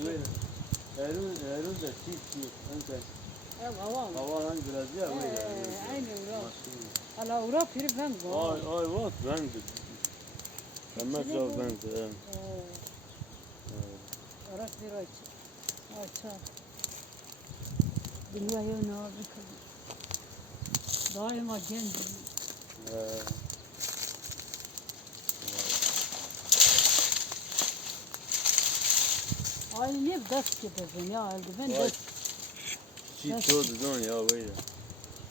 Erol da çiftçi. Anka Ev hava. havalan biraz ya böyle. Aynı ura. Ala ura piri ben go. Ay what ben de. Ama çok ben de. Arak bir aç. Aça. Dünyayı ne abi kızım. Daima gencim. Aynı ne ders yapıyorsun ya eldiven ders. Çift çoğu düzen ya böyle.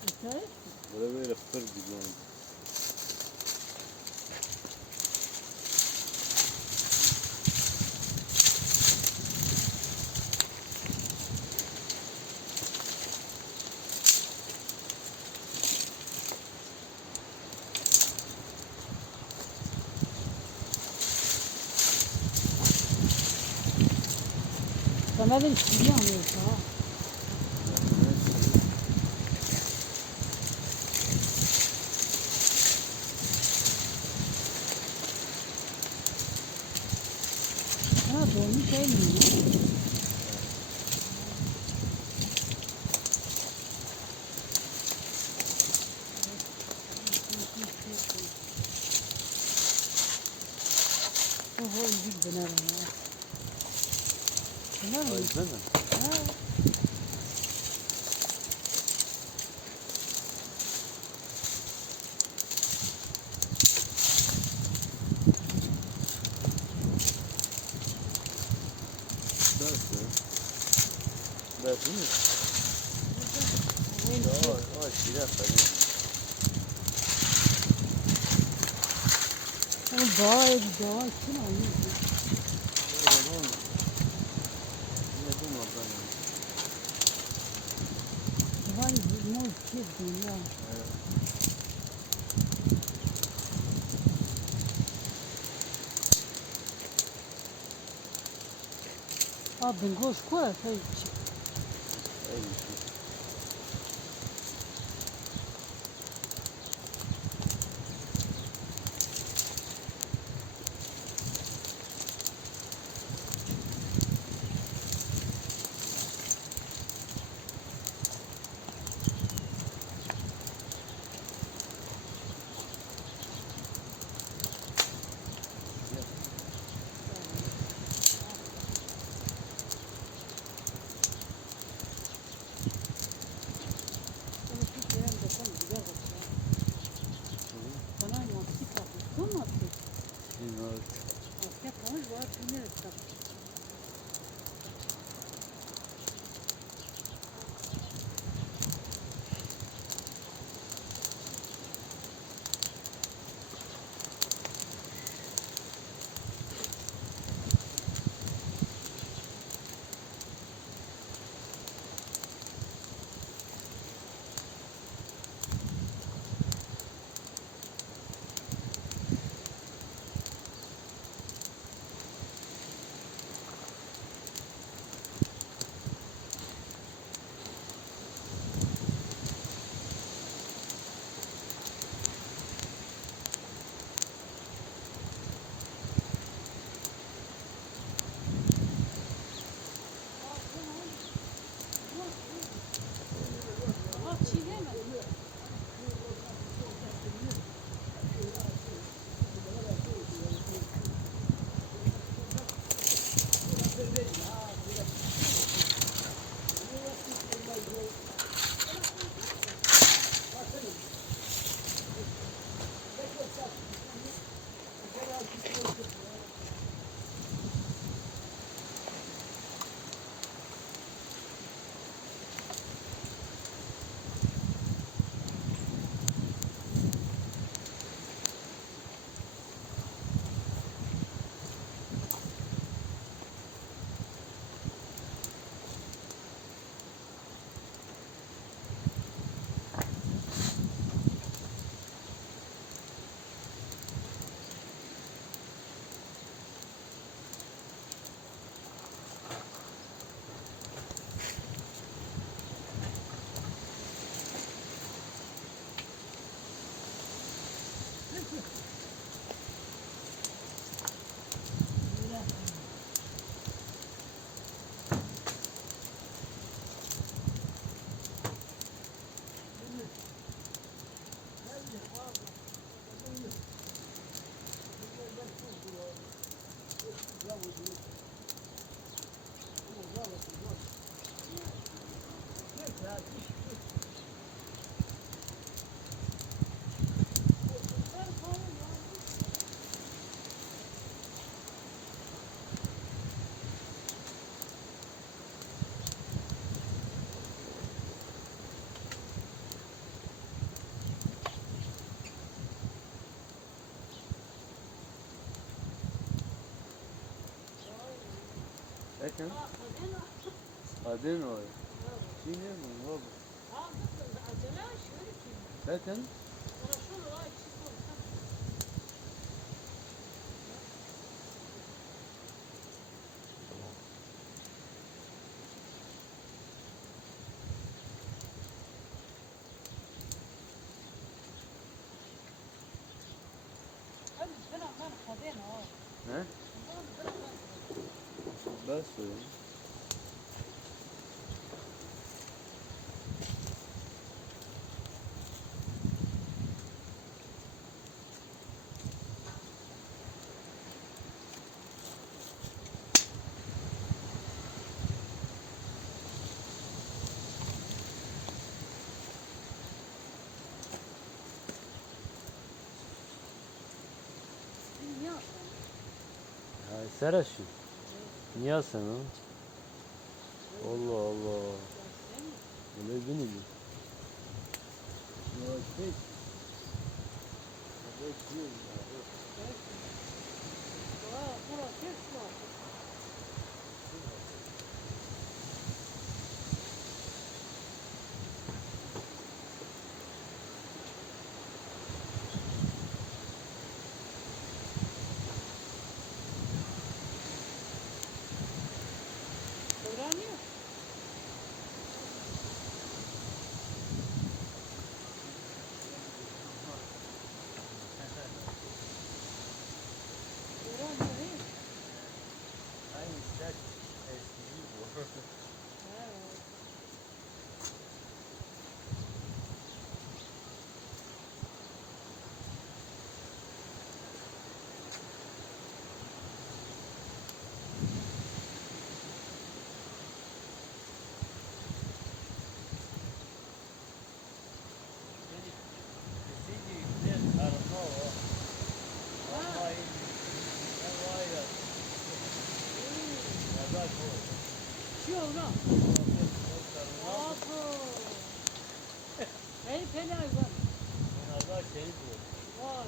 İşte Böyle fır düzen. sana da işini anlıyorsun ha. Ha dolmuş şey mi? Oho ilginç döner ya. Döner mi? Ay mi? Ha. Dersin mi? Ya şiraf tabii. Vay daha kim alıyor? Ne durmadan ya. Vay ne çizdin ya. Abi goş koy şey. لكن اه خدينا بعدين هو اه شيء من هو اه بس عجلاش هيك لكن انا شو رايك شو هذا بنا ما خدينا اه ها بنا بس هاي سرشي نياسن ها Allah Allah. Öyle değil mi? Ya şey. Evet değil. اه خلاص يطلع وراني وراني هيك Aynı sert eski bu. اه شو ورا ابو هي فين ايضا واو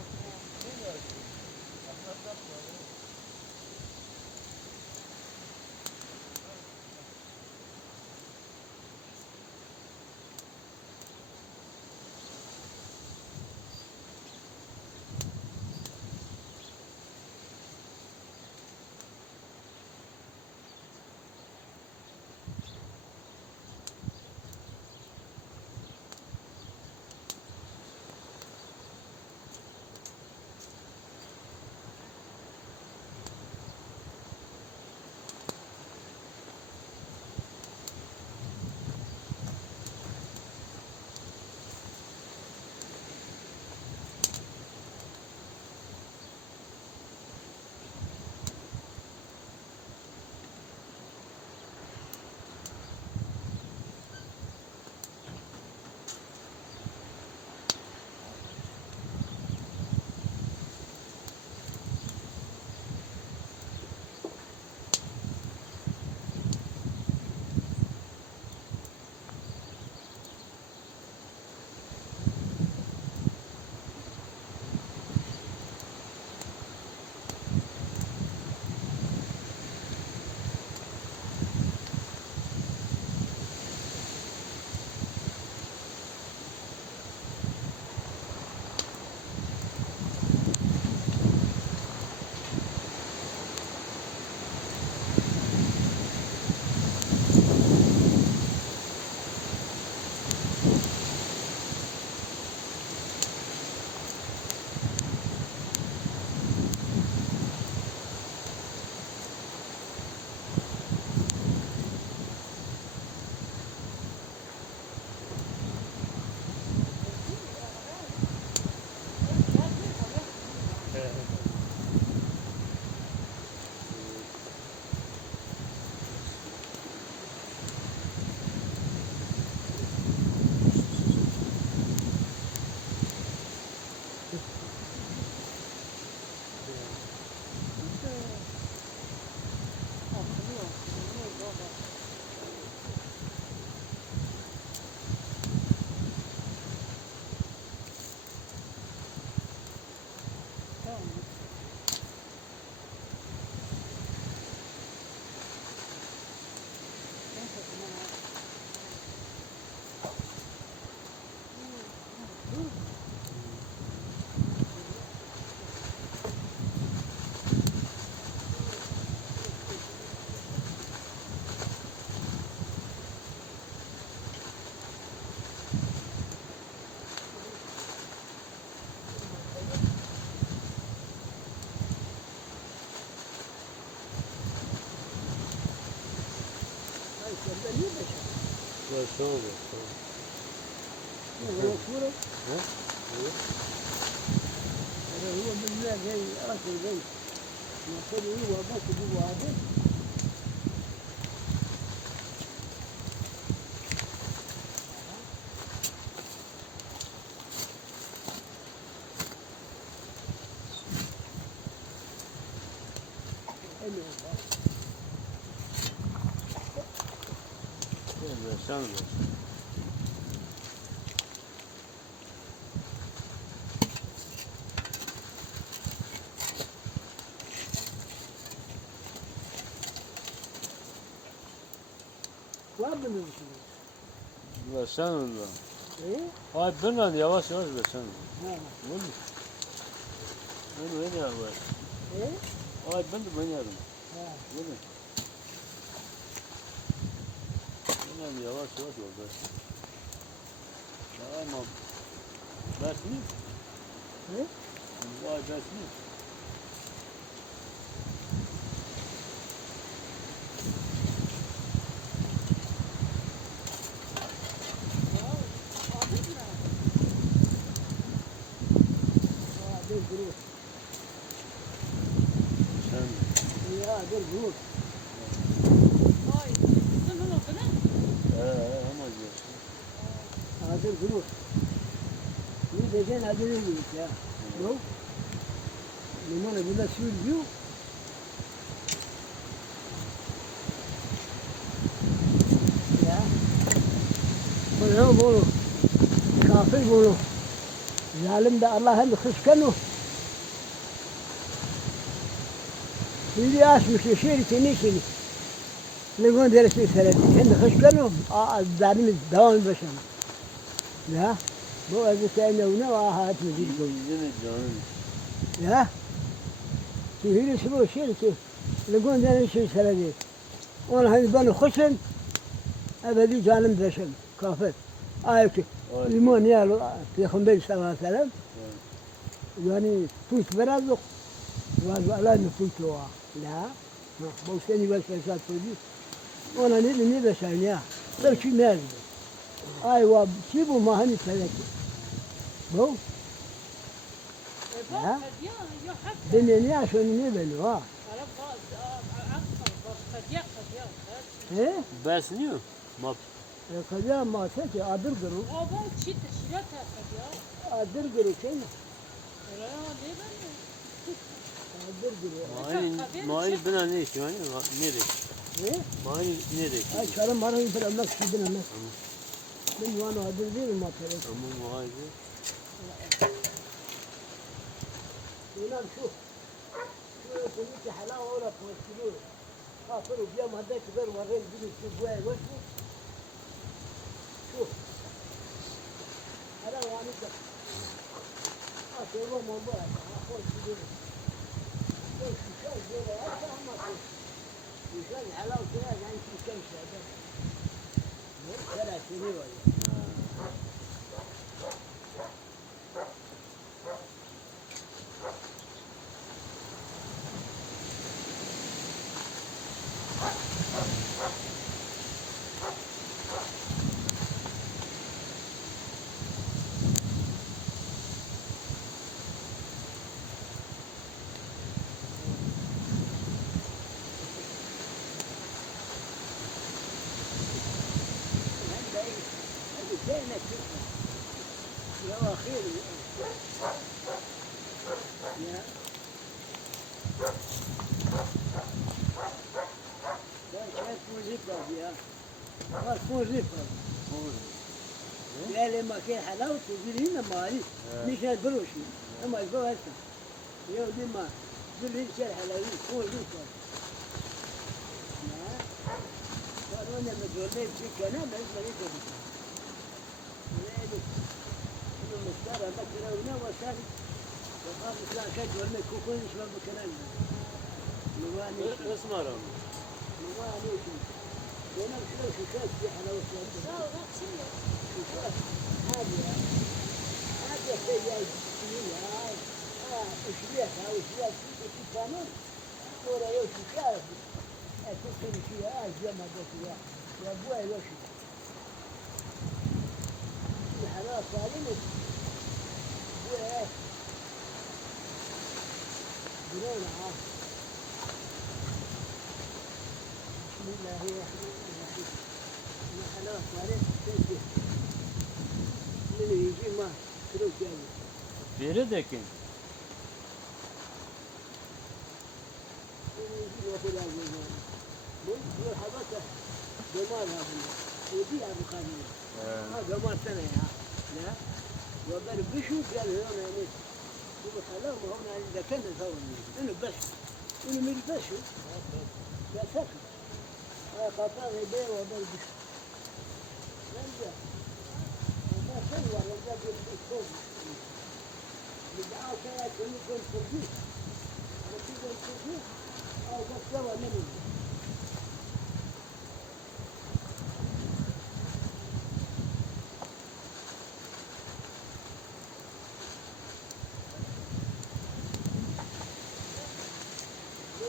Senden niye beş? Ya şu oldu. Ne olur? Ha? Öyle olur bizler de asıl ben. Nasıl iyi var bak bu vardı. Ya sen de. Var mı bir şey? Ya sen de. İyi. Ay ben yavaş yavaş be sen. Ha. Ne oldu? Ben öyle ya bak. İyi. Ay ben de ben yardım. Ha. Ne mi? Ben yavaş yavaş oldu. Tamam. Besmi? Ne? Vay besmi. Dur dur. Sen Ya dur dur. Ay, sen onu bana. ama diyorsun. Ha dur dur. Bu desen adını büyük ya. Yok. Limana burada sürüyor. Ya. Bu ne bu? Kafir bu. Zalim de Allah'ın kıskanı. Şimdi açmış şirkini şimdi. Ne gönderirsin seyredin. Şimdi kıskanı. Zalim devam başına. Ya. Bu azı sevmevne ve ahat müdür bu. Yine canım. Ya. Şimdi bu şirki. Ne gönderirsin seyredin. Ona hani beni kısın. Ebedi zalim başına. Kafir. Ayet. Limon ya Peygamber sallallahu aleyhi ve sellem. Yani put biraz yok. Var ala ne put o. La. Bu seni var sen söyledi. Ona ne de sen ya. Belki ne? Aywa ki bu mahani seleki. Bu. بقى ها؟ يا يا حتى Beni ne aşını ne beni ha? أنا بقى أكثر قد يأخذ يا He? Besliyor. Map. Kaza masa ki adır gırı. أبا شيء تشيلات أخذ يا Adır gırı şey. لا ليه بقى Adır gırı. Mali bana ne istiyor? Nereye? He? Mali nereye? Ay çarım marayı bir anlak şu bin anlak. Ben yuvanı adır değilim materi. Ama mali. Ulan şu. Şu seni ki hala orada poştuluyor. Kafir o bir madde kadar var. Bir şu bu ay var. Şu. Hala vani da. Ha teva mamba. Ha poştuluyor. Şu şey böyle yapsa ama şu şey hala o kadar yani şu şey şeyde. Ne kadar seni var. يا أخير يا شايف موزيكا فيها خلاص موزيكا لا لما كان حلاوته يقول هنا مالي مش هالبروشي اما يقول هسه يا ودي ما يقول لي شال حلاوي موزيكا لا صار انا مجولين في كلام لازم يكتب المختار بكرة ونا وثاني وقام لا شد ولا كوكون يشرب بكرة نواني اسمع رام. نواني وانا شو شوكات في حلاوة شوكات هذه هذا شيء جاي هاي اشبيها واشبيها في كانون ورا يو شوكات تسكن فيها جمدت فيها يا ابوي وشي الحلاوه سالمت ابوي ايه بنونا عارف بسم الله الرحمن الرحيم الحلاوه سالمت تسكن من يجي ما تروح يعني Biri de kim? من يجي وكل هذا مو حبته دمار هذا يبيع بخارج هذا ما سنة لا وقال بشوف قال هنا يعني يقول خلاص ما هنا إذا كان ثورني إنه بس إنه من بشو يا سكر قطار يبيع وقال بشو رجع ما سوى رجع بالكون بدعوا كذا كل يكون فرجي لكن يكون فرجي أو بس سوى منه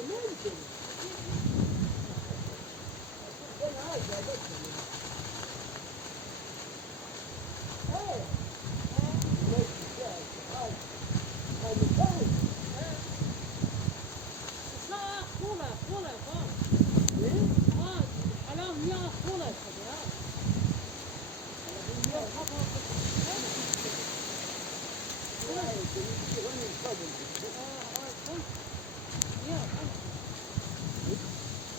ممكن كان عايز بس ايه ماشي شايف عايز هذا شايف لا خولة خولة خالص ايه حلاوة مياه خولة كده مياه خطر عايز يجي هون الفضل مياه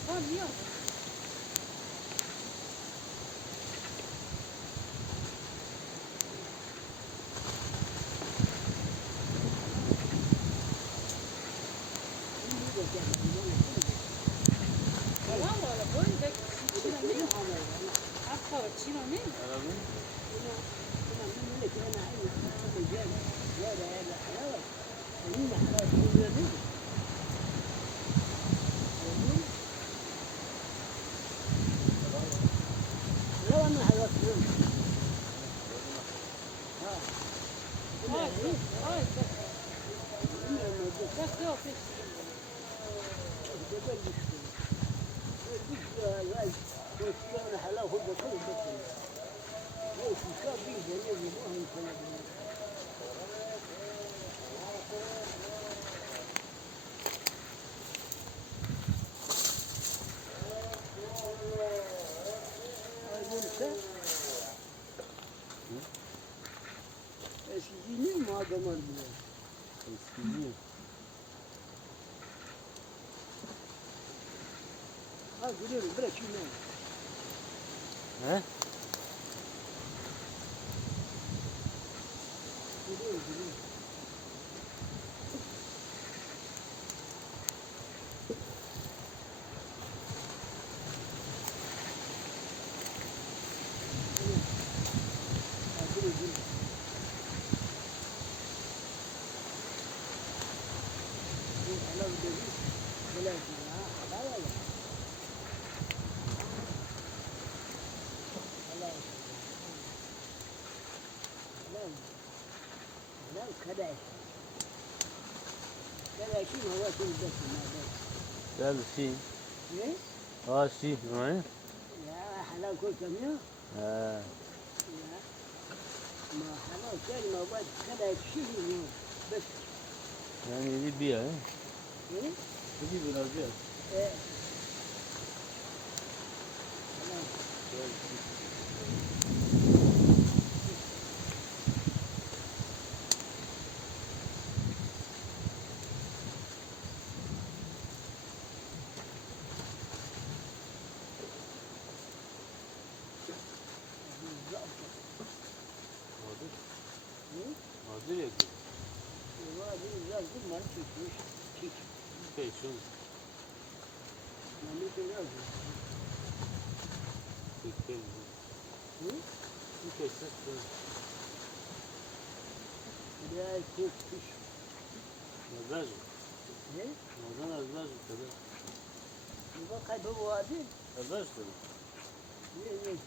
خلاص مياه Tamam öyle böyle çiğnemeyin. Akşam çiğnemeyin. Arabın? Ay, bak yok hiç. Eskicinin mi adamlar bile? Eskici. Ha gülüyorum bırak şimdi. He? Gülüyorum. Gel şey. ايه؟ Aa şey. Ne? يا حلاوة كل كم يوم He. يا ما حلاوة كل ما بعد كذا شيء يوم بس Yani yedi bir ay. ايه؟ Yedi biraz bir ay. ايه حلاوة Nadir. ايه؟ Nadir ya. وهذه لازم ما تشوفش كيف Peşin. ما ممكن لازم Peşin. ايه؟ Bir peşin. لا يكون فيش Nazar. ايه؟ Nazar nazar kadar. يبقى بوادي Nazar tabii. ايه ايه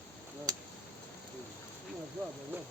ما زاد وزن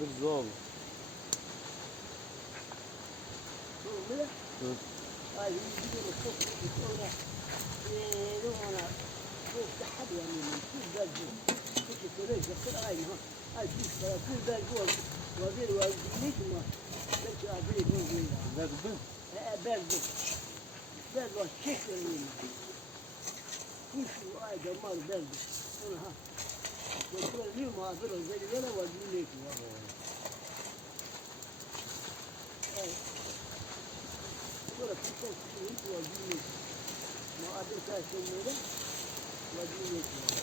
bir zor. Böyle. Hı. Ay gidiyor çok sonra. Ona çok daha yani çok güzel. Hiç böyle yapar aynı. Ay hiç böyle güzel gol. Vazir vazir mi? Belki adını bilmiyorum. Ne dedin? Belki. Belki var çekiyorum. Hiç ay damar belki. Ona ha. Böyle bir mağdur özellikle vazir ne ki? Böyle çok hiç vazir ne ki? Mağdur karşılığında vazir ne ki?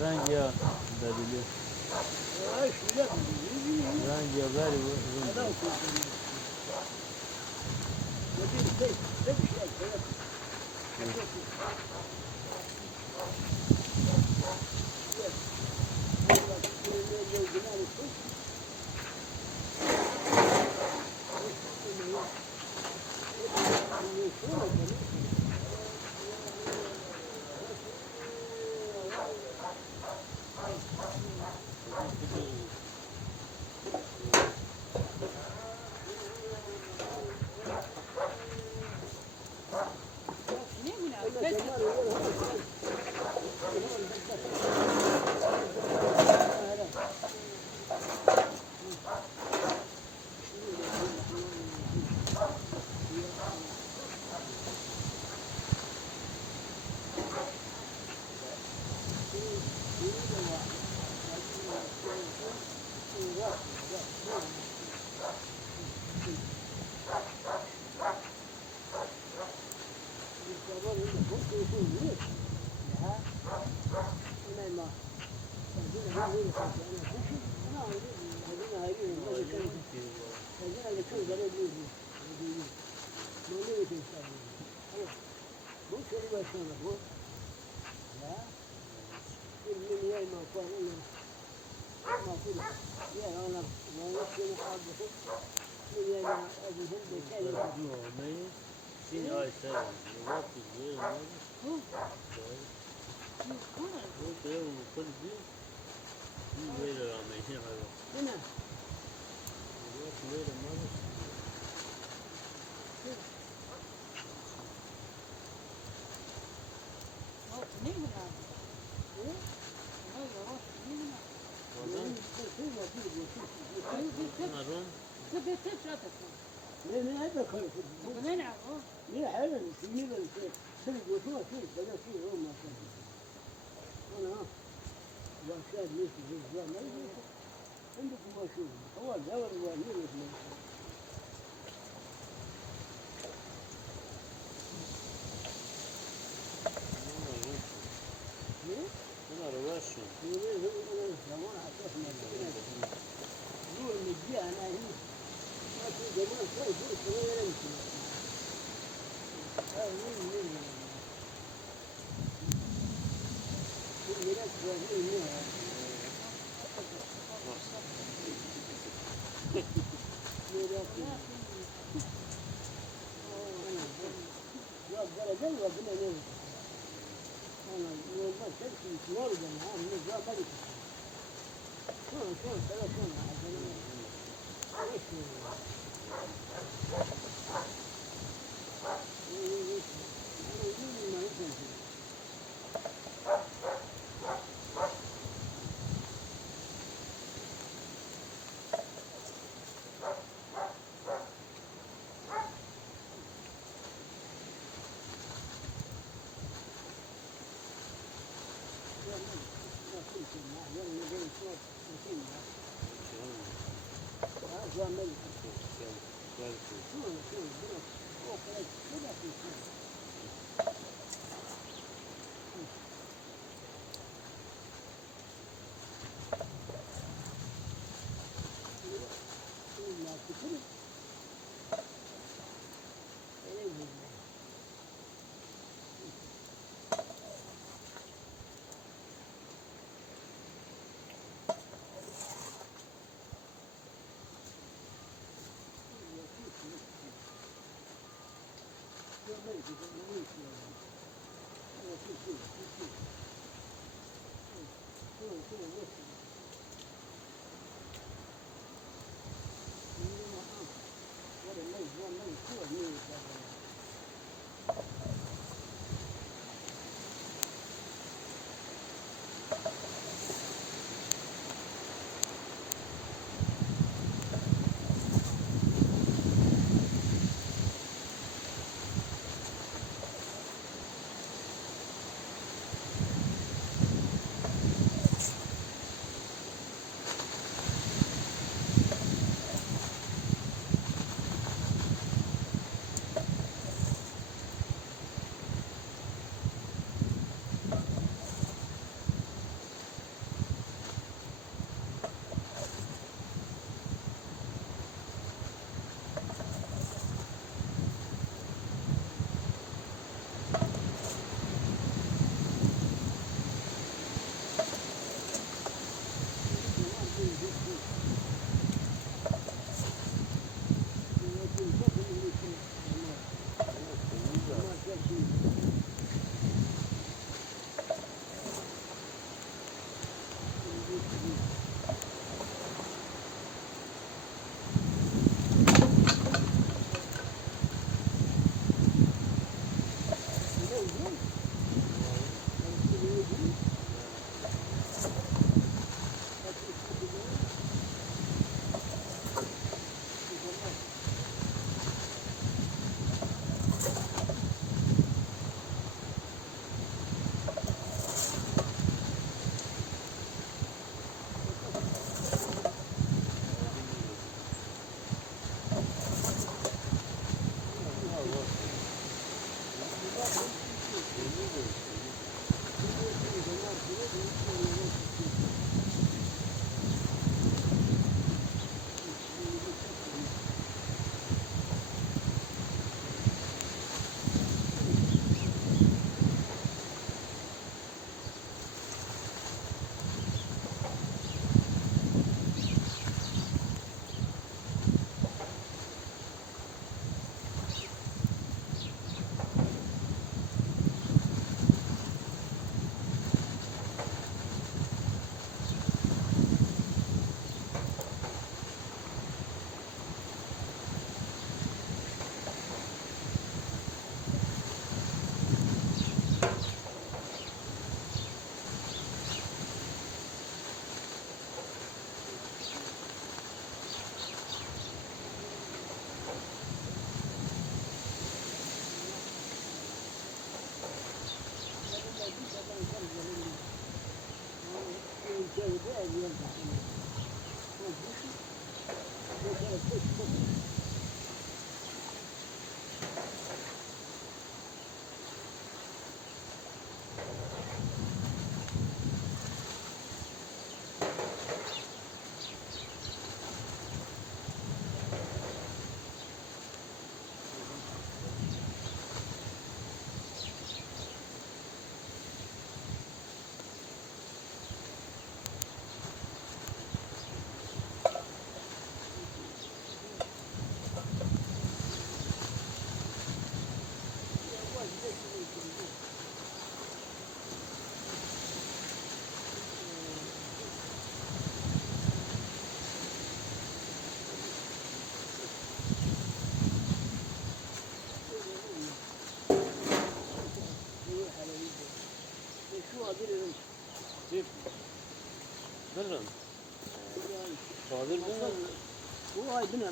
Renk ya belirli. Renk ya belirli. Ne münasebet? Şimdi ay sen ne yaptın? Bu. Bu da bu kadar değil. Bir böyle ama işe var. Değil mi? Yok böyle ama. Ne münasebet? Ne yavaş ne münasebet? Marun. Tabii tabii. Ne hadi karışık. Bu ne o? Ne halin? Şimdi ben seni götürme seni sana şey olmaz. Ana. Başka bir şey var mı? Şimdi bu başı. Ama ne var ne yok. Bunlar uğraşıyor. Zaman atlasın. Bu ne diye ana hiç. Nasıl zaman say bu sana verir misin? Ay ne. Bu yere koyuyor ne? Böyle yapıyor. Ya vereceğim ya bu ne ne? Ana yoldan sen kimsin? Ne olacak? Ha ne cevap verir? Sonra telefon.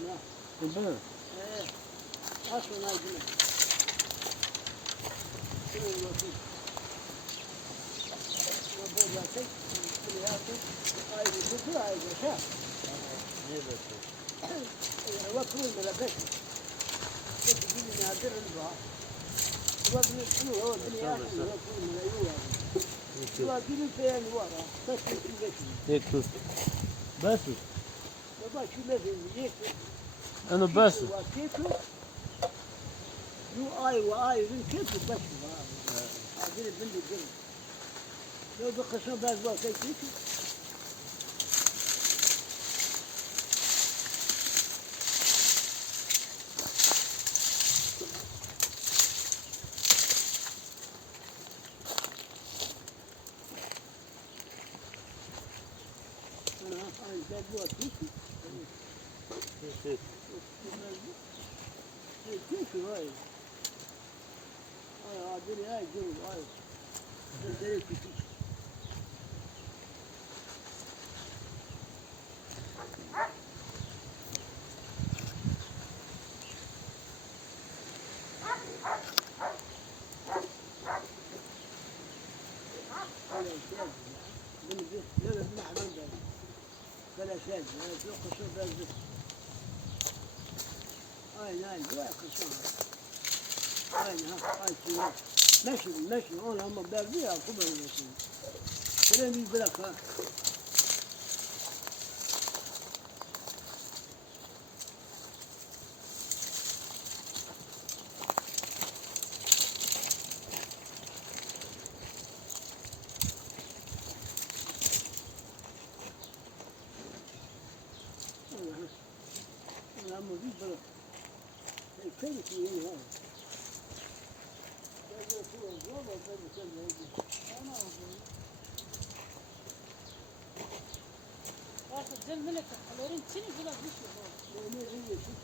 ha. Kurban. Az sonra yine. Şunu bakayım. Bu zaten bunu yaptık. Ayrı bu ayrı ha. Ne bakıyorsun? Bakın böyle pek. Peki bir nadir var. Bu bir şunu o bir yaptı. Bu ne yok. Bu bir peyn var. Pek bir şey. Tek tut. Bas. Baba şu ne diyecek? Ano bas. Bu ay kıyıp bas var. Adil bildi. Lو بقسم بعد وقت يجيك أنا بعد وقت يجيك يجيك هاي عادل هاي جو هاي تدري كيف فلا شاذ لا قصور بس اين لا قصور اين ها ماشي انا هم بارديها قبل المشي كلام يبلغ ها أنا موجود برا كيف هي هذا هذا هو الجواب هذا كذا أنا Artık sen melek alırın çini bula bir şey var. ne هي شوف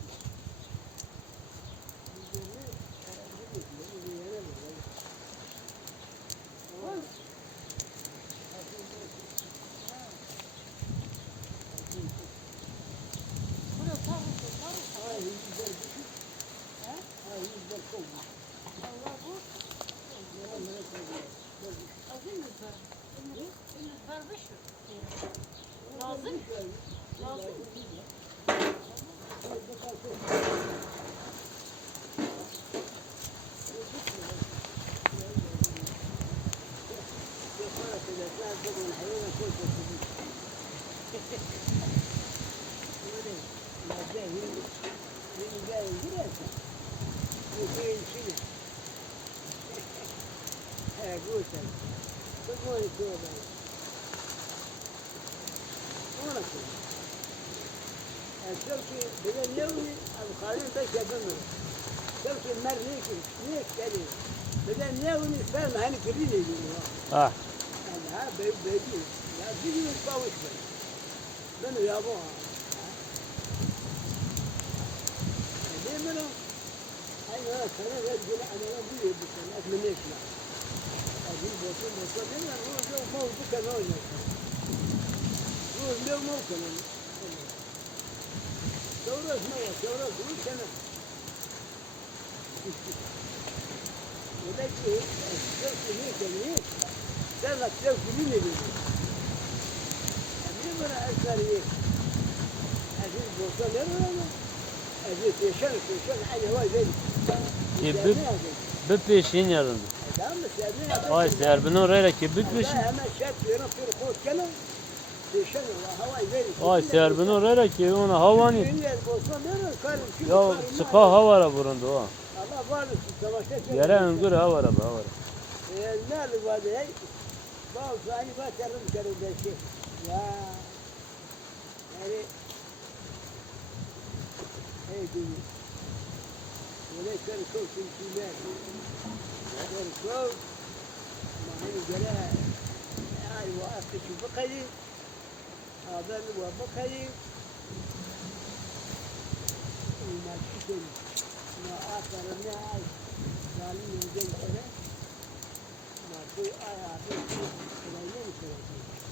Buraya sarı. هاي يقدر Ha? هاي يقدر فوق Allah bu. Azim mi var? Henüz vermiş mi? Lazım. Lazım. التركي بدل يومي القانون بس يبنه تركي مر ليك يعني بدل يومي فاهم هاني كليني يقولوا Ah. ها بيجي لا بيجي يتفاوش منو يابوها ليه منو أنا كنا يقول أنا أبوي بس أنا أتمنىش لا أجيب بوتون لأن هو مو بكرة هو اليوم ممكن دورة كنا ولكن الشرط هيك كانت شرط مين اللي أمين أكثر هيك أجيب بوصل لنا أجيب في شن على هواي ذي Bir peşin yarın. Ay serbinin reyla ki bir peşin. أما شاف في رفي الخوت كنا في شن هواي ذي Ay serbinin reyla ki ona havani. بوصل لنا كان Ya sıka havara burundu o. الله بارك سماشة Yere öngür havara havara. المال هذا هي باو ثاني ما تعرف كانوا ذا الشيء يا يعني هيك وليس الكوف في الجمال الكوف ما هي جلاء هاي وأخذ بقلي هذا وبقلي وما تشكل ما آخر النهاية قالوا لي جاي كذا ما في آية في كلاين كذا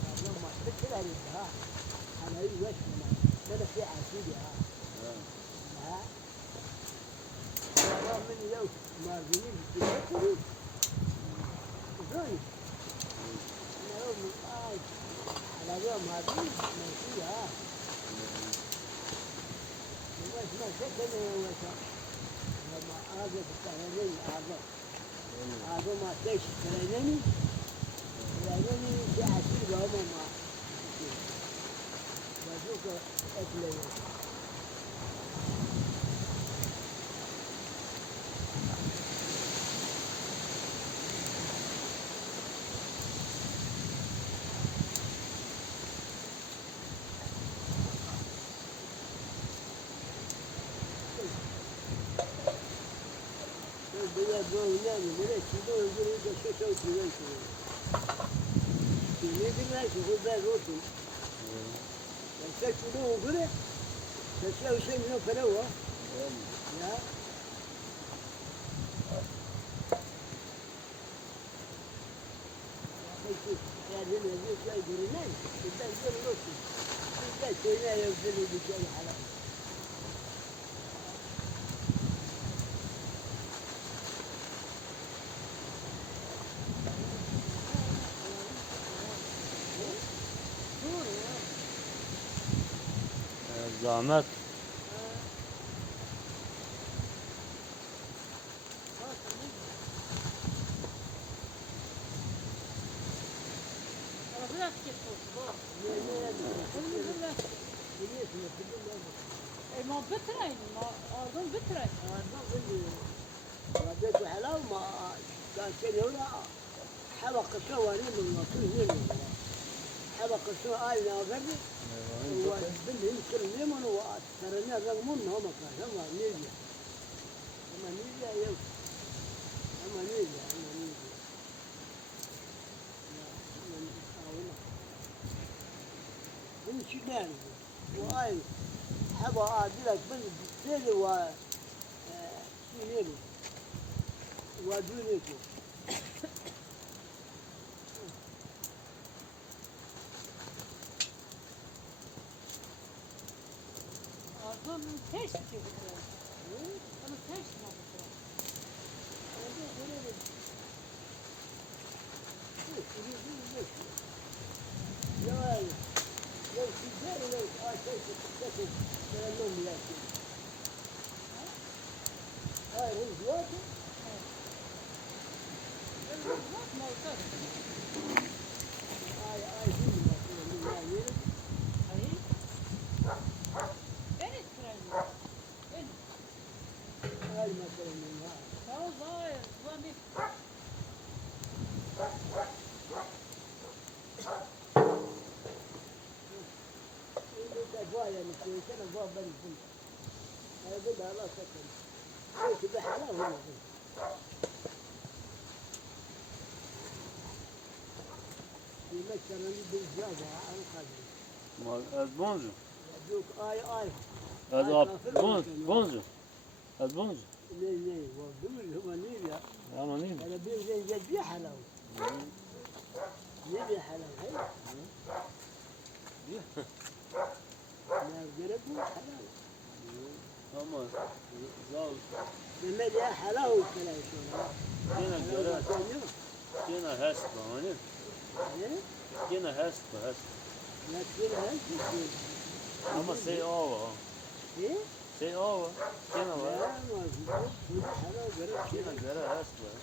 هذا ما تكل عليها على أي وجه ما في عسيرها ها والله من لو ما بيني بتقول زين انا يوم على يوم ما بيني ما فيها ما سكن ولا ما هذا التهرين هذا ما تيش تهريني يعني في عشير وهم ما بشوف أكله بيا بوناني مريت بدون يقولوا ده شو تسوي يجي الناس يقول ده روتين يستشفونه كده تسوي شيء منه فلوه لا يعني الناس لا يقولون ناس ده يقول روتين ده شيء لا يبدل بشيء حلال Zahmet. Bırak git bak. ما بترين ما أظن بترين رديت حلاوة ما كان كده هنا حبق السواري من المطير هنا حبق السواري نافذ وبنهم كل يوم وترى رغمون هم كان هم نيجي هم نيجي يوم هم نيجي من شنان وآي حبا عادلك بن زيد و سينيرو ودونيكو أظن تيش كده أنا تيش ما بترين لو تجاري لو شيء تكتب من النوم لكن هاي رزواته ما وصلت هاي دي من يعني أي بنت ترين بنت هاي مثلا من هاي هو ضايع ضني أبويا مثل كذا أبويا بنت هاي بدها لا سكن هاي بحلا هنا في مثلا بالجابة على القدر Bonzo. يدوك آي Bonzo. Bonzo. ليه وبيقول هو نيليا Ama neyim? أنا بيقول زي جد حلاوة نيليا حلاوة هاي لا جربوا حلاوة Ama zal لما جاء حلاوة كلا يسوي gene göre gene hast bana. Gene hast. لكن هل Ama şey ava. إيه؟ Şey ava. Gene لا var. ما في حلاوة جرب Gene göre hast var.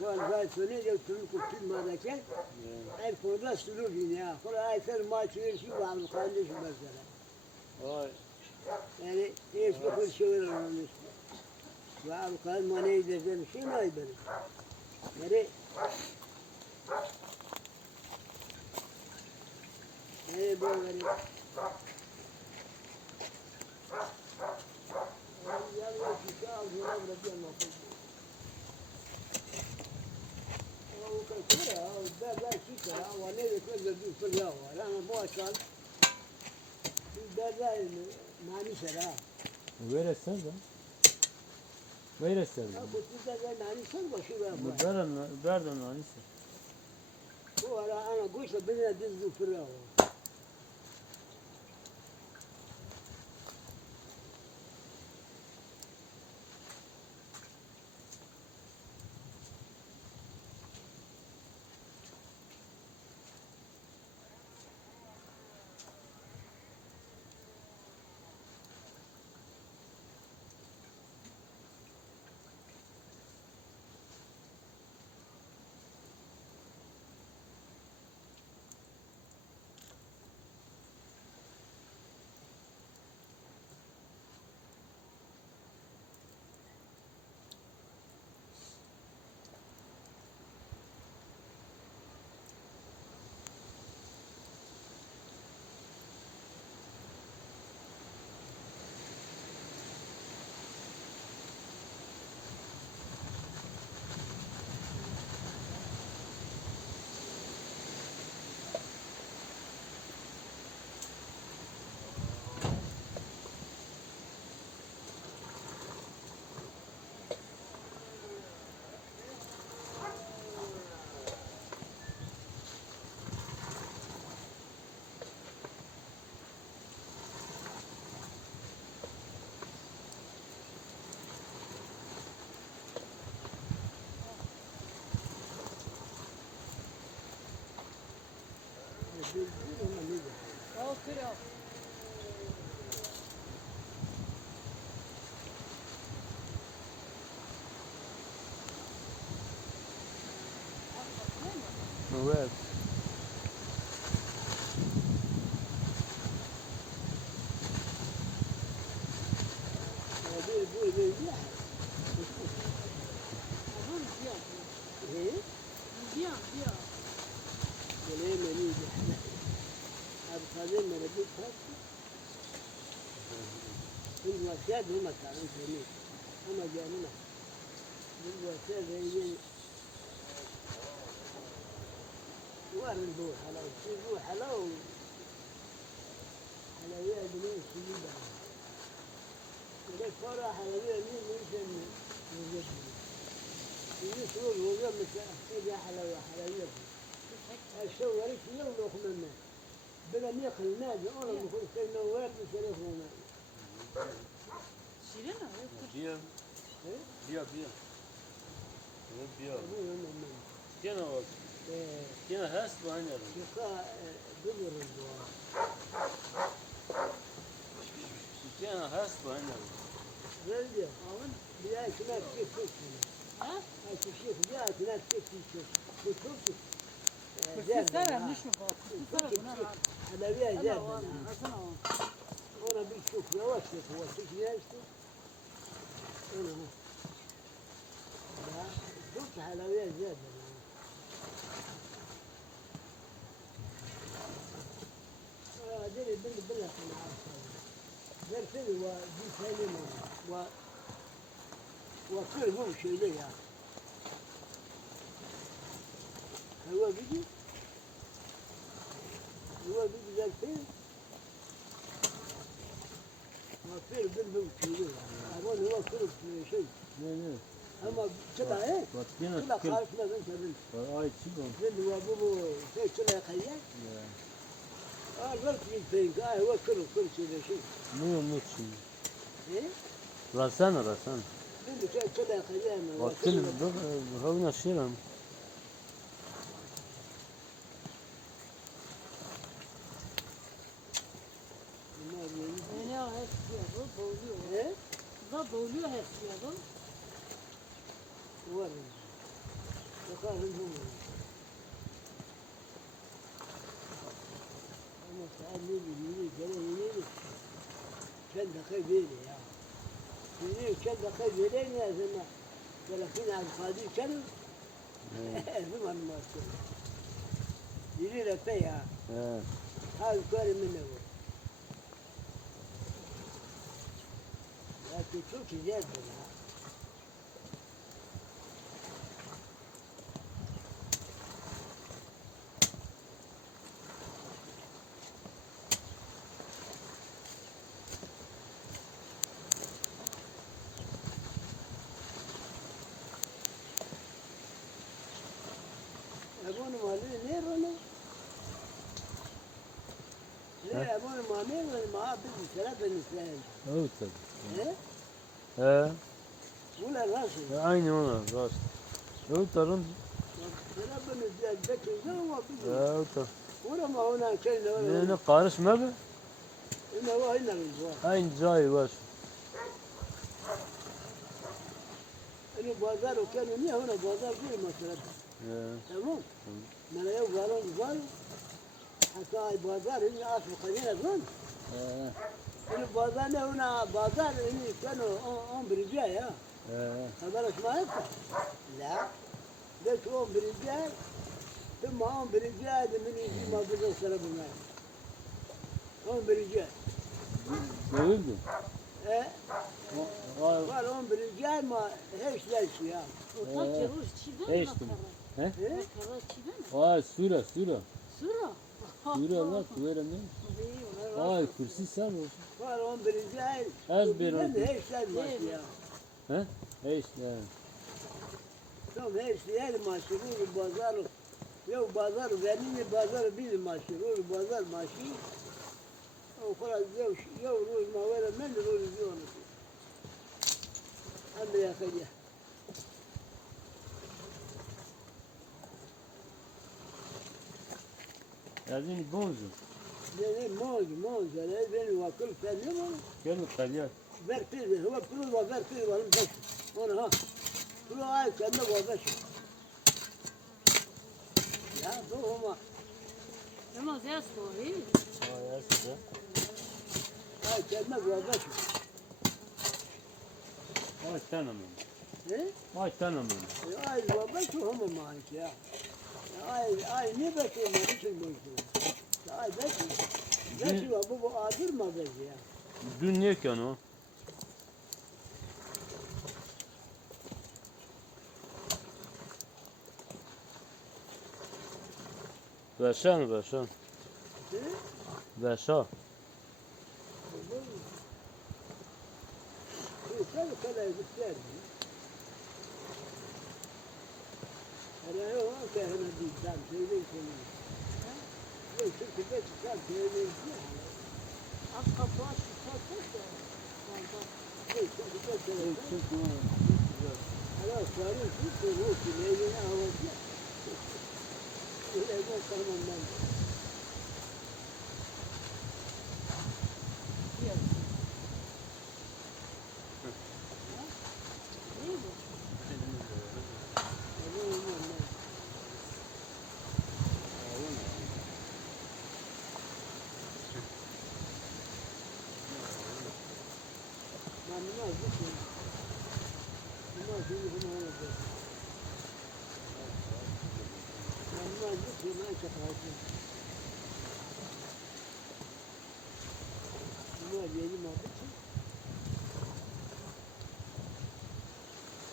كان فايت فنيد يتركوا كل ما ذاك أي فردا سلوكي يا فرا أي كل ما تشيل شيء وعم القاندش مثلا Vay. يعني إيش بكل شيء ولا نسمع وعم القاند ما نيجي زين شيء ما يبرد يعني يعني بقول يلا كتاب هنا ربي الله وكثيرة والباب لا شكرا وليل كل ذي في اليوم أنا بوصل الباب لا ما نسرا Verirsen de. Verirsen de. أقول الباب لا ما نسرا وشو بابا Berden anisi. هو أنا قلت بدنا دزو في اليوم Kırıyor. Evet. Bu ya. Onun diyor. İyi. Diyor. Böyle meni de. Abi taze mere bir tat. Bu vasiyet bu makarın seni. Ama canına. Bu vasiyet rengin. وارد بو حلاوة بو حلاوة حلويات من سيدة ولك فرع حلوية من ممكن وجد يسوي وجد متأكد يا حلوية الشو وريك يوم لقمنا بلا ناكل نادي أنا بقول كل نوار بشرف وما Şirin mi? Bier. Bier. Bier. Tiene tiene hast bu aynı. شقاء دبر الدوار Tiene hast bu aynı. رجع Alın. بيا كنا كيف تشوفنا Ha? هاي الشيخ جاء كنا كيف تشوف بتشوف Kırsızlara mı bu? Kırsızlara buna rahat. حلوية Ana زاد o. Asana o. وانا بشوف يا وشك هو شوف ياشتي انا هو لا شوف حلويات زاد ديري بالله انا عارف درسني ودي كلمة وكل هو شيء لي يعني هو بيجي درسين وفير بالبوت شيء أقول هو كل شيء Ne. أما كذا إيه Bak yine كذا fikir. خالص ما بنت بنت Ay çıkın. بنت وأبوه شيء كذا خيال قلت يبين هو كل شيء Ne için? إيه Rasana. بنت شيء كذا خيال Bak film bu havna şiran. Ne o hepsi bu boğuluyor. إيه Da boğuluyor hepsi bu. ورد وقال هم أنا سألني يميني قال يميني كان دقي بيني يا يميني كان دقي بيني يا زلمة قال فينا على القاضي كانوا زمان ما كان يجي لفيها Evet. هذا كان منه لكن شوف زاد منها أبونا مالي نير ولا؟ ليه أبونا مالي ولا ما بدي ثلاثة نسلان؟ Evet tabii. إيه؟ He. ولا راسي؟ Aynı ona rast. Evet tarım. ثلاثة نسلان ذكي زي ما بدي Evet. ولا ما هنا كذا ولا Ne karışma be. إنه هو هنا الجوار Aynı cay var. إنه بازار وكانوا نيه هنا بازار زي ما ثلاثة تمام؟ ما لا يوم قالوا الجوار حتى بازار هنا أصل قليل أظن إنه بازار هنا بازار إنه كانوا أم برجال يا هذا ما يفتح لا ليش أم برجال ثم أم برجال من يجي ما بدنا سلب الماء أم برجال Görüldü. إيه قال أم برجال ما هيش ليش يا Ortak keroş çiğden mi? Eştim. إيه Makara çiğden mi? Vay süre. Sıra. Süre Allah süre ne? Vay kursi sen olsun. قال أم برجال Az bir oldu. هيش ليش يا He? İşte. ثم هيش ليش ما شرور البازار يو بازار غني بازار بيل ما شرور بازار ماشي وخلاص يو روز ما ولا من روز يوم أما يا خيا Yani bonzu. Ne موز ولا بين وكل كلمة Gel kalıyor. ver pil هو كل ما ver pil var بس أنا ها كل هاي كلمة وبس ya bu ama Ama zeyaz koy. Aya size. هاي كلمة وبس Ay tanım. إيه Ay tanım. هاي وبس هم معك يا هاي ne bekliyor mu için bu işi هاي bekliyor bu adır mı bekliyor ya Dün ne kan o? Versen versen. إيه Versen. كذا كذا يستاهل أنا هو كان هدي كان شيء كله لو شفت بس كان شيء Akka baş tutar da. ليش شفت بس أنا صاروا في روح اللي هو ولا يقول كلام من İyi bu.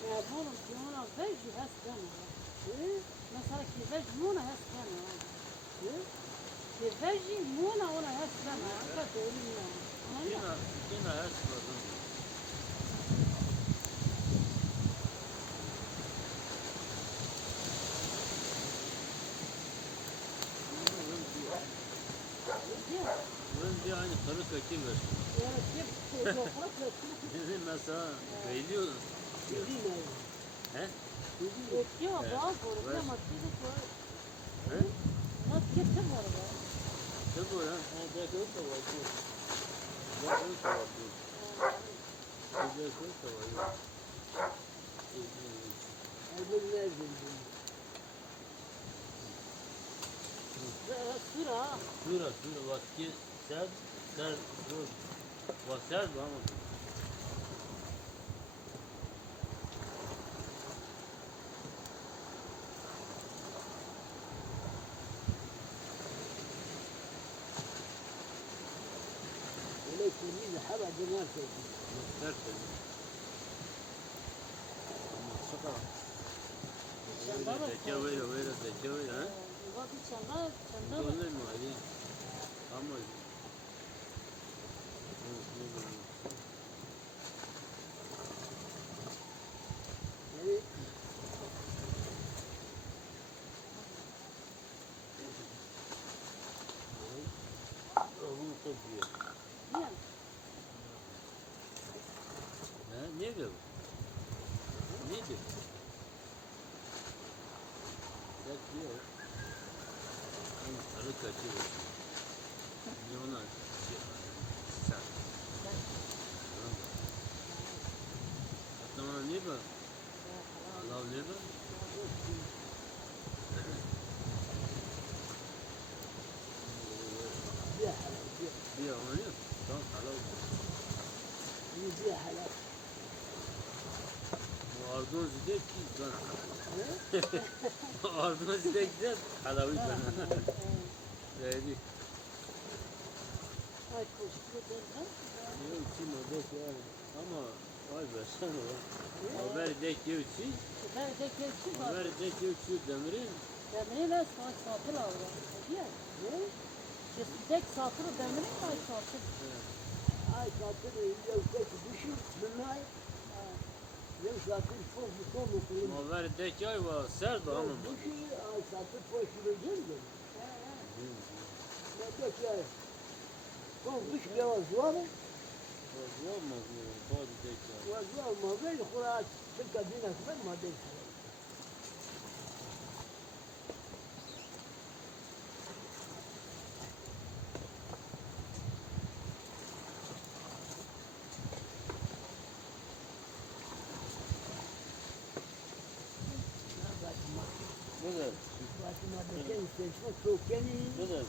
Ya bunun yumuna veci hastane. Mesela ki veci muna hastane. Ki veci muna ona hastane. Akka doğru Yine yine her sıradan. Ben bir aynı karı kaçayım ver. Bizim mesela geliyor. He? Yok, daha doğru. Ver. Ama sizi koy. He? Nasıl gittim orada? Ne bu ya? Ha, dekor da var bu. Dekor da var bu. Dekor da var. Sıra. Şura bak ki ser dur. Bak ser bu ama. Ser Çanda da Öyle zeka ha? Bak çanda da. Öyle mi Ali? Ama onu topluyor. Niye? Ne diyor? Ne diyor? Diyor. Sarı kaçıyor. Ne ona? Sen. Tamam ne bu? Allah ne bu? Bir ama ne? Tamam halal. Bu Ardon zidek ki ben. Ardon zidek de halavi ben. Ready. Ay koştu da. Yok kim o dek ya. Ama vay be sen o. Haber dek yok ki. Ben de geçti var. Haber dek yok ki demirin. Demiriyle saat satır aldı. Diye. Tek satır demiri ay satır. Ay satır yok düşün bunlar yok satır çok bu Haber dek ay var ser de ama. düşün ay satır poşuracağım da ne dek ya çok düş biraz var Olmaz mı? Bazı dek ya. var ma böyle kurat çık kadına ben ma dek استشفى توكني Ne de?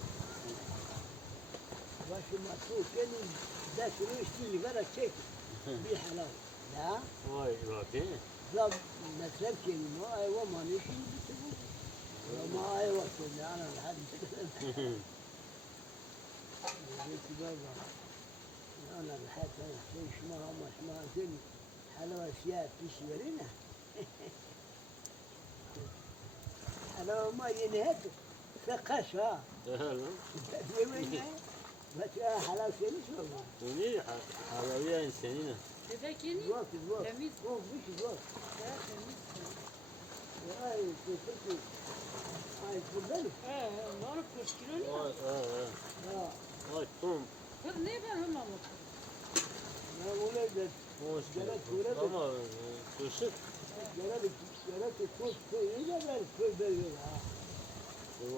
başıma توكني ده شروشتي غير تشيك بحلال لا Vay Rafi. ضب مثل كلمة أيوة ما نشي بتقول ما أيوة كنا أنا لحد قلت بابا أنا لحد أنا ليش ما تقول حلاوة أشياء تشيرينها حلاوة ما ينهك ثقشها يمينها بس حلاوة شيء شو Onu halaviye insanına. Bebekini الوقت temiz. مش الوقت Ya temiz. هاي تفكر هاي تفضل Onları püskürüyor ya. Ay. اه Ay Tom. Kız ne ben hemen bakıyorum. ما ولدت Hoş Gerek geldin. göremedim. Ama kışık. جربت تفوت كل إذا بل كل بيوم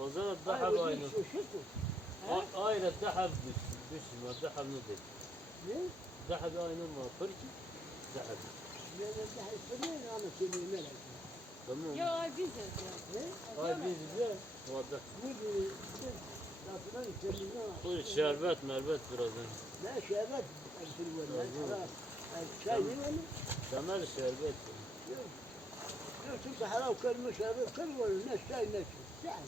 O zaman daha aynı. شو شو Aynı daha düşün. Daha ne dedi? ليه؟ Daha aynı mı? Fırki. Daha. لأن ده السنين أنا كني ملك Tamam. Ya ay biz ya. ليه؟ Ay biz de orada. ودي لكن كلنا Koy şerbet merbet birazdan. لا شابات في الولاد خلاص الشاي ولا Temel şerbet. لو تمسح على كل مشابه كل ولا الناس شاي نشي سهل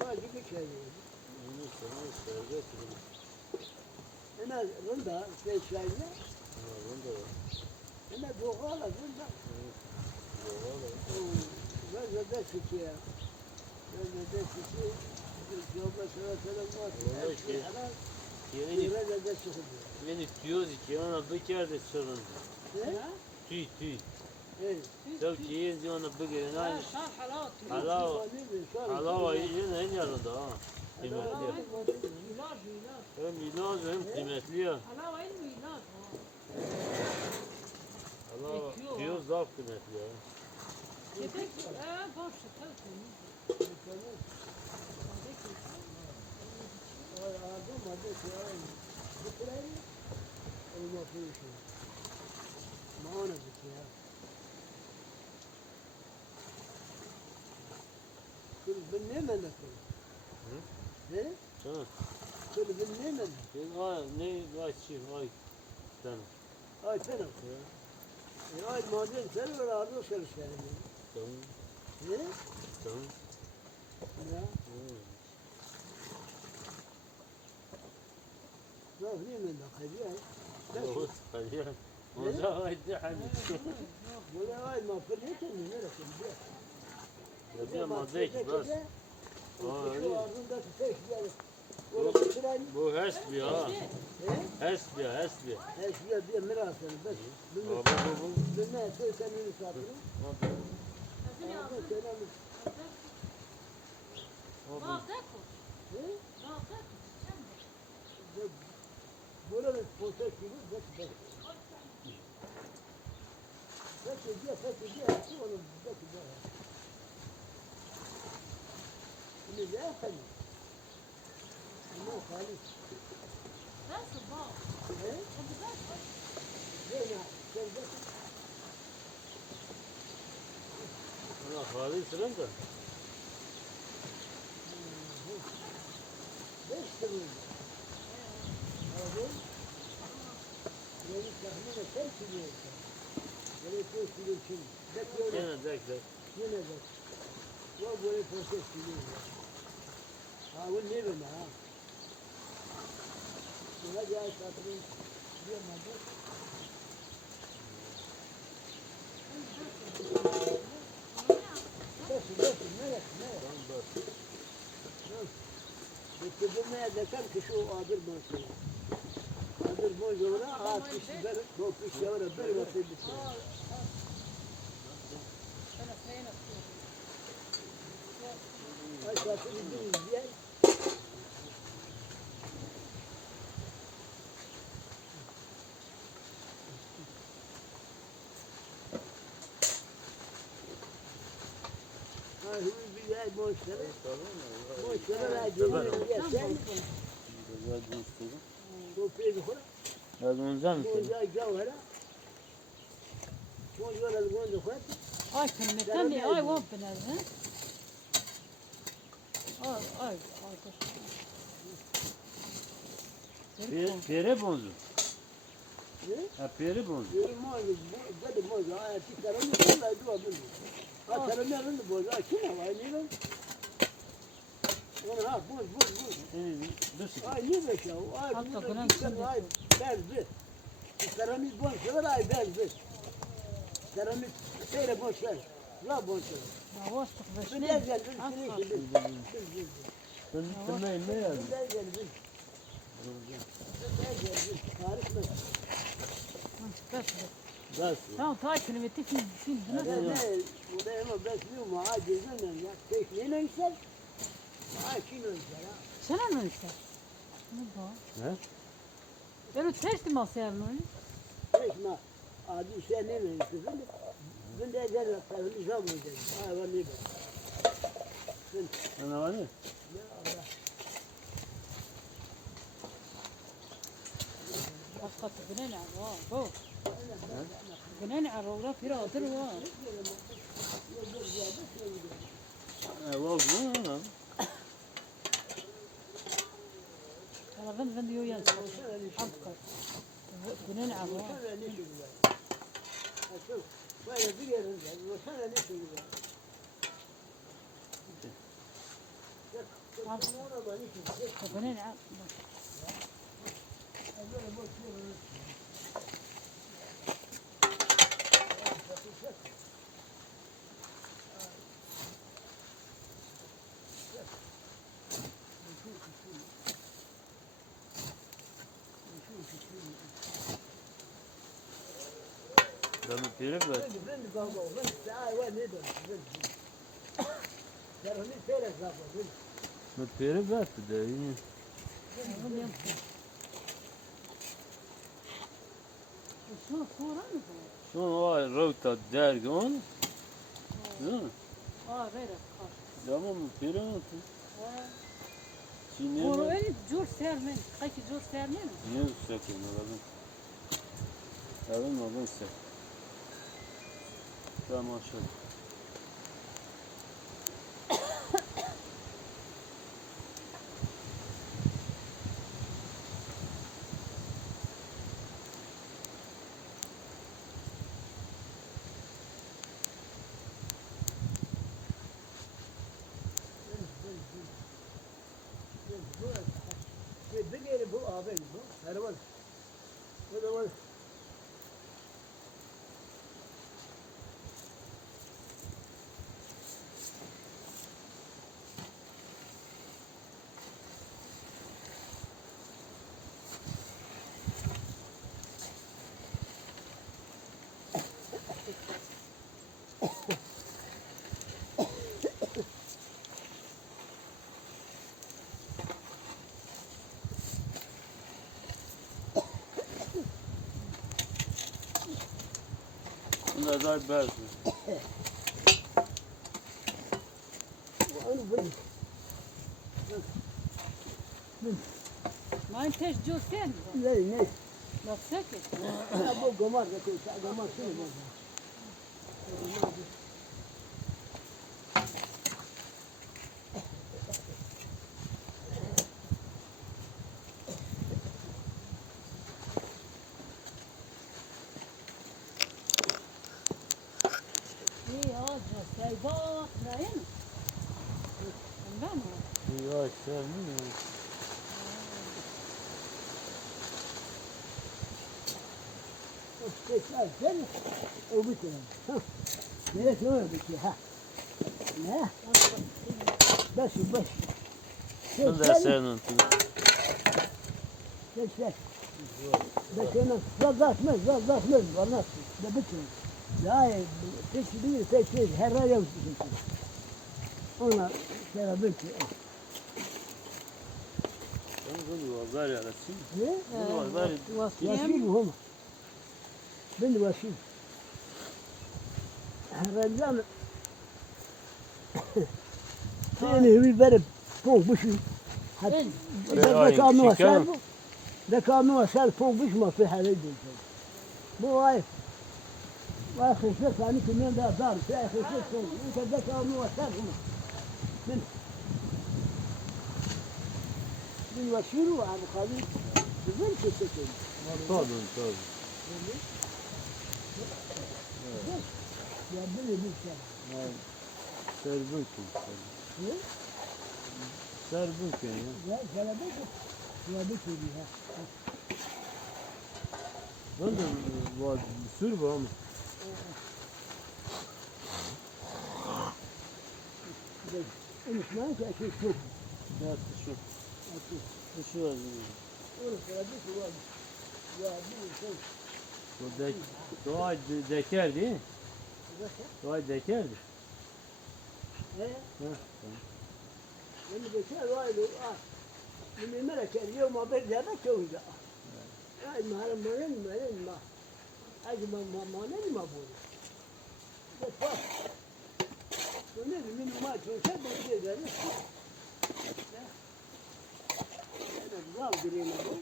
ما جبت شاي Bunu temel şerbet. أنا رندا في شاي لا Bunda var. أنا بوغالة رندا Doğal. وما دست يا ما دست شيء جواب سلامات والله شيء. حلال Yeni ولا دست خدمة yeni diyoruz ki ona bir kere de sorun. Ha? Tüy. إيه Tabii ki yeni ona bir kere Ha, aynı. şar halat. Halava. Halava yine en yanında ha. Kıymetli. İlaç. Hem ilaç hem kıymetli ya. Halava ilmi ilaç. Halava Ekiyor diyor zaf kıymetli ya. Bebek boş şeker temiz. ما أنا بكيا كل بالنمى لكم إيه Tamam. كل بالنمى Ay ne ay çiğ ay. Tamam. هاي سنة هاي الموديل سنة ولا أربع سنة Tamam. إيه Tamam. لا ما في من دخل Yok hayır. O zaman ay de hani. ولا هاي ما فريت من ملك البيت Ya madde ki bas. شو Aa, أرض تفيش ديالك ولا بسرعة bu hasbi ha. إيه Hasbi. ايش بيها بيها مراسل بس Bu. بالناس كانوا يسافروا Hazır ya. كلام Bağdako. إيه Bağdako. ولا الفوتات كده بس فك جيه ولا بس بقى اللي جاء خلي مو خالص Nasıl bağ? ايه Hadi bak. زين كان بس Ana hali sıran da. ليش تقول هذا يعني تخمينه كم كيلو ولا يكون كيلو شيء ده كيلو Gene dek. هنا بس ولا يكون كيلو ها والنبي معاه وهذا جاي شاطرين اليوم هذا بس ملك Tamam bas. بتقولنا إذا كان كشو قادر ما شو قادر ما جورا عاد كشبر ما كشبر بر ما في بس Sana sayına هاي شاطر الدين زين هاي هو البداية ما اشترى ما اشترى لا جميل وفي الأخرى Az onca mı? مو جاي جوهرة مو جوهرة الجوز أخواتي Ay kıymetten ne? Ay vampiler ha? Ay. Pere bonzu. Ne? Ha pere bonzu. Yerim mozu, dedi mozu, ayeti keremi vallahi dua bildi. Ha keremi yerinde bozu, ha kim var, ne lan? Ona ha, boz. Nasıl? Ay ne beş ya, ay Hatta bunu buna dikkat, şimdi- ay bezdi. Keremi boz, sever ay bezdi. Keremi seyre boz ver, la boz ver. Ya vastık Ben beşine. de geldim, Sen ne yazdın? ben de geldim. Tarih mi? Bes. Nasıl? Tamam takip etti film Ne, bu da ama besliyorum, ha cezenden ya. Tekniğine güzel. Ha kilo güzel ha. Sana ne ister? Ne bu? He? Ben testi masaya mı? Tekme, adi şey ne mi istiyorsun? Ben de ederim, kavli zaman ederim. Ha var ne be? Ana var ne? Hakikaten güne ne var? Bu. Güne ne var? Orada piradır var. Var mı? Ben diyor ya. Hakikaten. Güne ne var? Sana ne şey güzel? Ha çok, böyle bir yerinde, sana ne şey güzel? Ona bak, ne şey güzel? Güne ne var? Böyle boş yer. Ben pere ver. Ben de baba, ben de ay var ne de. Yarın ne seyret baba, Ben pere ver de yine. Sonra mı? Şu var rota dergon. Değil mi? Aa, ver. Tamam mı? Pere mi? Çin'e Boru mi? öyle jur sermen. Kaki jur sermen mi? Ne sakın olalım. Alın sen. Tamam şöyle. bir yeri bu abi bu. Her var. Bu da var. Bunlar da bez. Onu bunu. Mein teş jur sermen. Ne? Bak sakın. Ya bu gomar da koy. Gomar şunu var. İyi ağacı. Say bak. Neyin? Ondan mı? Ya sen mi? Sen o bu taraf. Neresi o bu ki ha? Ne? Baş. Ben de senin. Sen. Bakın zazatmaz. Vallahi da bütün. Ya peki bir her ay yok. Ona şöyle Ben bunu var ya resim. ne? Bunu var. Vasil هم بنت وسيم رمضان ثاني هو برب فوق بشو حتى ده كانوا وسال فوق بش ما في حال يدل مو واقف واخر شيء ثاني كمان ده دار في اخر شيء فوق انت ده كانوا وسال هم من Din vasiru abi kalı. Güzel keselim. Tabii tabii. Ya böyle bir şey. Yani, serbun ki. Ne? Serbun ki ya. Ya şöyle bir ya bir şey ya. Ben de var, bir sürü var ama. Unutmayın ki şey çok. Ya şu. Şu var. Orası bir şey var. Ya bir şey. O doğa deker değil mi? Doğa dekerdi. He? Ha, tamam. Beni bekler var ya. Bunu merak ediyorum ama ben de bakıyorum. Ay mahalle benim ma. Ay ma ne ma bu? Defa. Bu ne benim ma çok bu şey der. Ana güzel direne bu.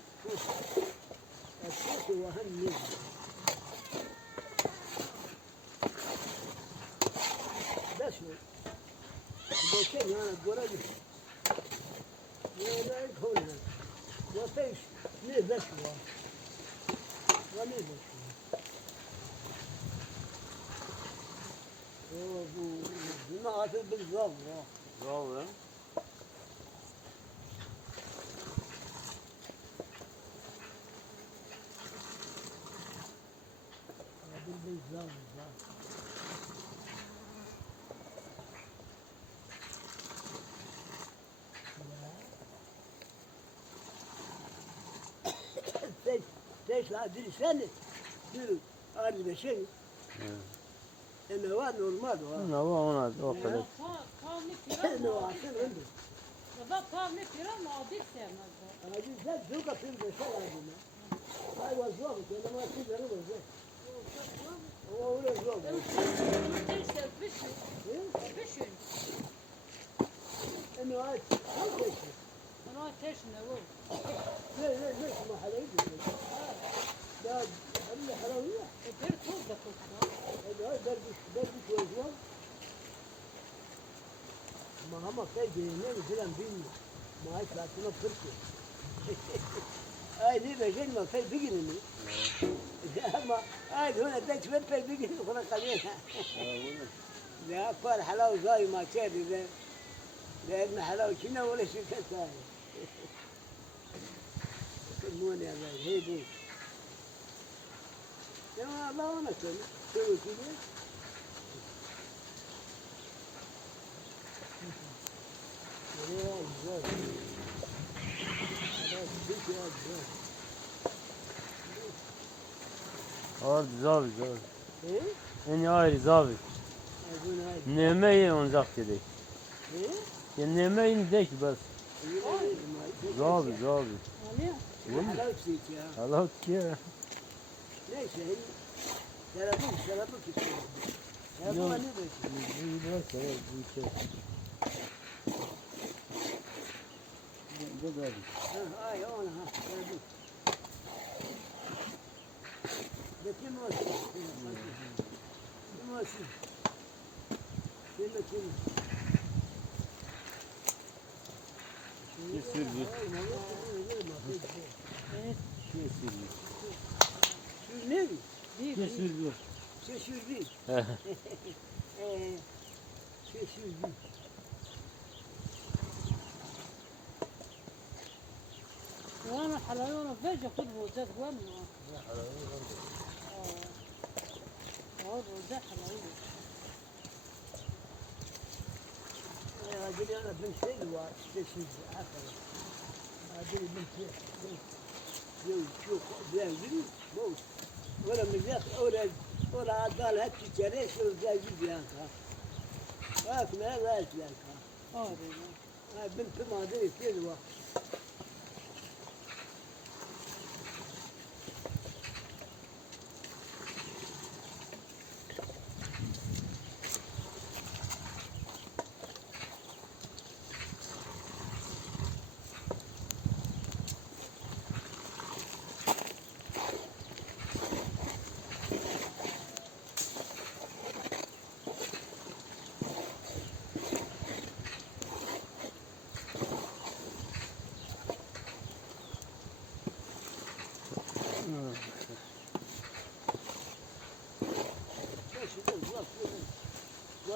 Çok vahan ne? Das mı? Bu şey yani göre ne konu? Ya peş ne das var? Ya ne das? Bu ne atı bir zam ya. Bravo ya. Bir zam ya. Teş adil sen bir ardı bir şey. Ne var normal var. Ne var ona o kadar. Kavmi Ne filan var adil. sen öyle. Baba kavmi filan adil sevmezler. Adil sen çok apil bir şey adil. Ay var zor bir şey ama siz ne var? O öyle zor. Ne var? Çok şey. Ne ma halayı da hem halayı. Hadi derdi var. Mahama kay ne filan bilmiyor. Maaş saatine 40. Ay ne becen ma kay bigini. Ama ay هنا تكفى في بيجي فرق عليها لا فار حلاوة زي ما كان إذا لأن حلاوة كنا ولا شيء ثاني كلموني يا باي هي دي يا الله أنا كن سوي كذا يا زاد هذا بيجي يا زاد Ağır zavi zavi. إيه En ayrı zavi. أقول هاي Nemeyi onzak dedik. إيه Ya nemeyi dek bas. Zavi zavi. حلاوة فيك يا Allah ki. ليش هي شربوك شربوك ما ندري Bu biraz sonra bu şey. Bu da هاي هون ها شربوك لكن ماشي كلمة Kesirdi. Kesirdi. Şu ne? Kesirdi. Şaşırdı. Şaşırdı. وانا حلاوه فجاه خد روزات وانا روزات حلاوه أقول أنا بنت حلوة شاشرد عفوا أقول بنت يو شوف بيعجبني موت ولا مزاق ولا عدال هاتي كريش ولا زاجي بيانكا لكن هذا أسلانكا بنت ما أدري حلوة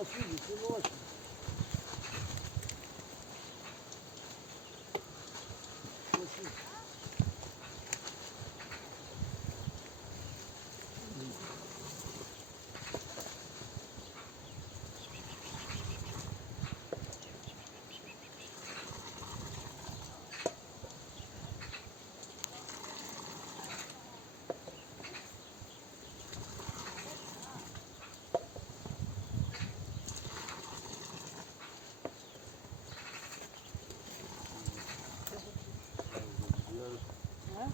وسيلة شنو وسيلة وسيلة Ha?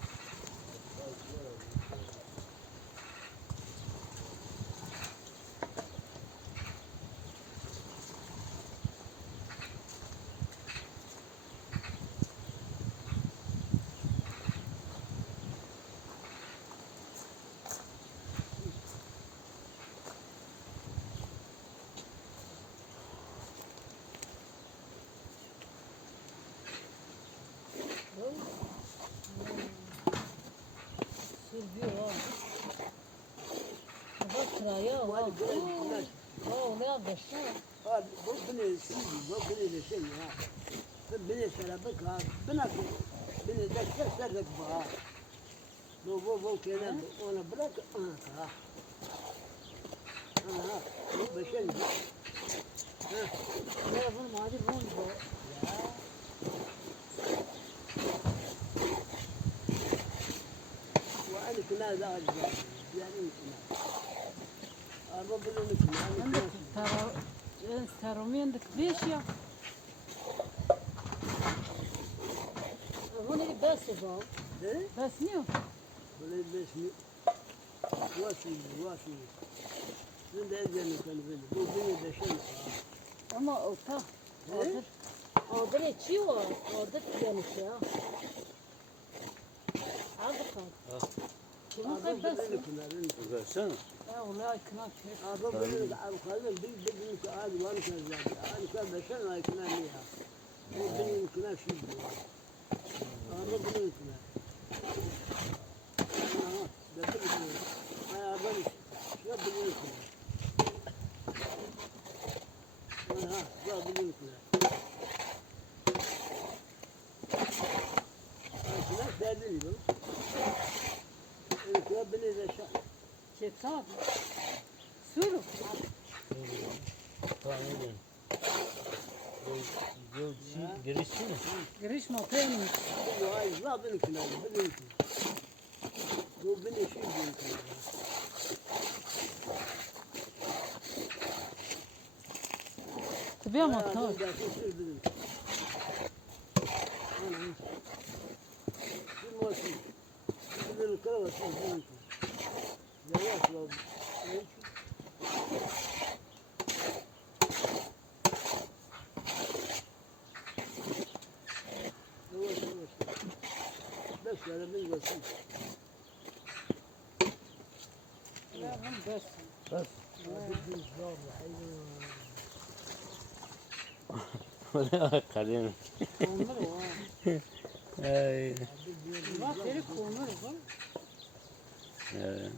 Sürüyor ha. Bak sıraya وأنا var. قلت الناس Ne yapmışlar? هذا بني سيدي بني شيء بني سلبك بني دكتور سرك بها بو كذا وانا برك ها ها بشيء ها Ne yapalım hadi bu. وانا كنا ذا يعني كنا أربع بني كنا Ben de taromiyendik 5 ya. Bunu bes o. ايه Bes niye? بني باسمي واسي من ده يجي كان بني بو بني ده شيء Ama o ta. Orada. Orada ne çiğ var? Orada yanlış ya. Al bakalım. Kimin أربع kaybedersin? بني كنا Versene. Ya olay kına kırık. أربع بني قالوا بني كعاد وانا كان أنا كان بشر ما كنا ليها بو بني كنا شيء أربع بني كنا ده بني كنا أنا أربع شو بني كنا ها شو بني كنا كنا دادني بس كنا بني ذا شيء Çek abi. Sürü. Tamam öyle. Yol girişi mi? Giriş motelmiş. هاي لا بني كنا بني كنا بو بني شيء بني كنا Tabii ama ta. بس انا بالوسيط Ya bunu bes. Bas. بدي الجواب Oraya kalem. Konur o. Ay. Bak yeri konur bu. Evet.